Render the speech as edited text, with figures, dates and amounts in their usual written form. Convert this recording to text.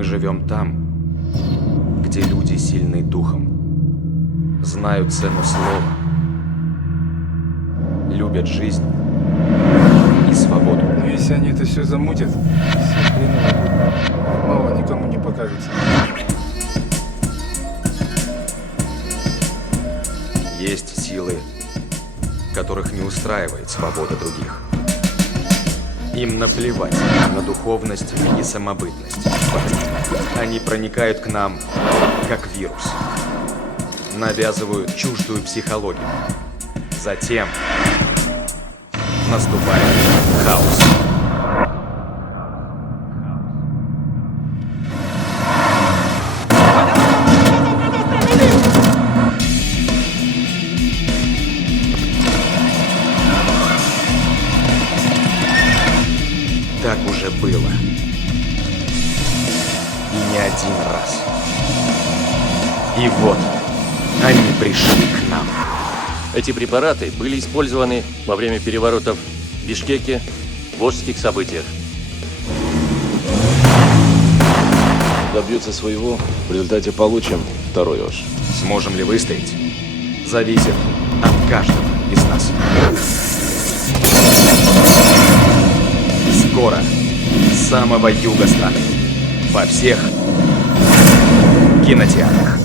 Мы живем там, где люди сильны духом, знают цену слова, любят жизнь и свободу. Но если они это все замутят, все хреново будет. Мало никому не покажется. Есть силы, которых не устраивает свобода других. Им наплевать на духовность и самобытность. Они проникают к нам, как вирус. Навязывают чуждую психологию. Затем наступает хаос. Так уже было. И не один раз. И вот они пришли к нам. Эти препараты были использованы во время переворотов в Бишкеке, Волжских событиях. Добьются своего, в результате получим второй Ош. Сможем ли выстоять, зависит от каждого из нас. Скоро, с самого юга страны, во всех кинотеатрах.